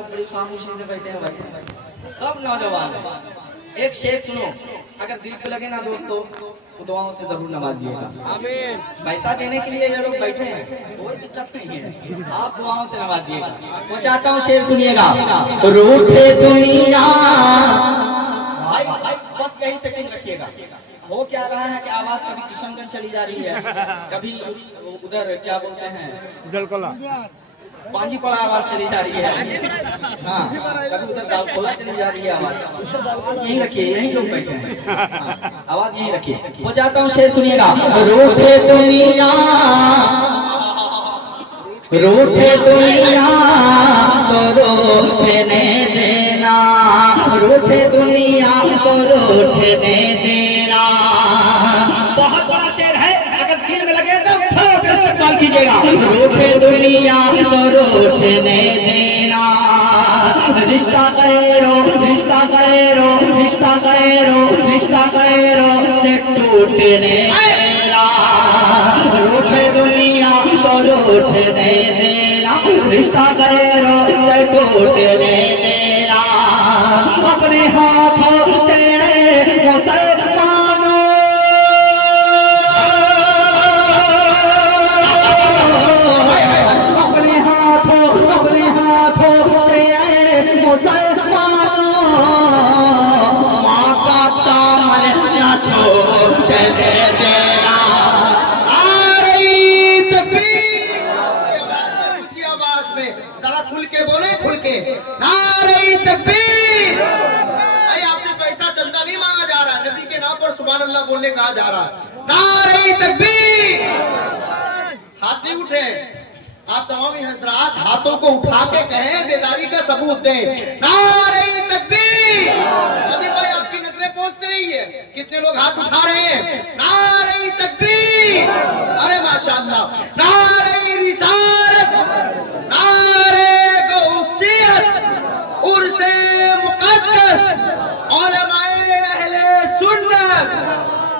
बड़ी खामोशी से बैठे हैं भाई, सब नौजवान। एक शेर सुनो, अगर दिल पे लगे ना दोस्तों तो दुआओं से जरूर नवाजिएगा। आमीन। पैसा देने के लिए ये लोग बैठे हैं, कोई दिक्कत नहीं है, आप दुआओं से नवाजिएगा। वो चाहता हूँ शेर सुनिएगा। रूठे दुनिया भाई भाई बस यही सेटिंग रखिएगा। हो क्या रहा है कि आवाज कभी किशनगंज चली जा रही है, कभी उधर क्या बोलते हैं पांजीपड़ा आवाज चली जा रही है, हाँ कभी उधर दालखोला चली जा रही है आवाज। यही रखिए, यही लोग बैठे हैं, हाँ, आवाज यही रखिए। वो चाहता हूँ शेर सुनिएगा। रूठे दुनिया तो रूठने देना, रूठे दुनिया तो रूठने देना। बहुत बड़ा शेर है, अगर दिल में लगे तो इस्तेमाल कीजिएगा। रूठे दुनिया तो रूठने देना, रिश्ता करो रिश्ता करो रिश्ता करो रिश्ता करो से टूटने देना। रूठे दुनिया तो रूठने देना, रिश्ता करो से टूटने देना। अपने हाथों से मुसलमानों अपने हाथों से मुसलमानों माँ का दामन न छोड़ने देना। ऊंची आवाज में जरा खुल के बोले, खुल के नारे तकबीर। भाई आपसे पैसा चंदा नहीं मांगा जा रहा, नबी के नाम पर सुभान अल्लाह बोलने कहा जा रहा। नारे तकबीर। हाथ नहीं उठे, आप तमाम हजरात हाथों को उठा के कहें, बेदारी का सबूत दें। नारे तकबीर। नबी भाई आपकी नजरें पहुंचती नहीं है, कितने लोग हाथ उठा रहे हैं। नारे तकबीर। अरे माशाअल्लाह। नारे रिसालत, नारे गौसियत, उर्से मुक़द्दस, उलमाए अहले सुन्नत,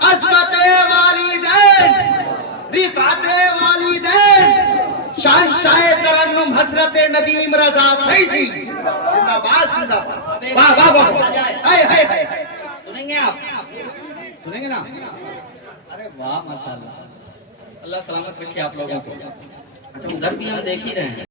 अज़मते वालिदैन, रिफ़अते वालिदैन, शानशाह तरन्नुम हज़रत नदीम रज़ा फैज़ी। जिंदाबाद जिंदाबाद। वाह वाह वाह। हाय हाय हाय। सुनेंगे आप, सुनेंगे ना? अरे वाह माशाल्लाह, अल्लाह सलामत रखे आप लोगों को। अच्छा उधर भी हम देख ही रहे हैं।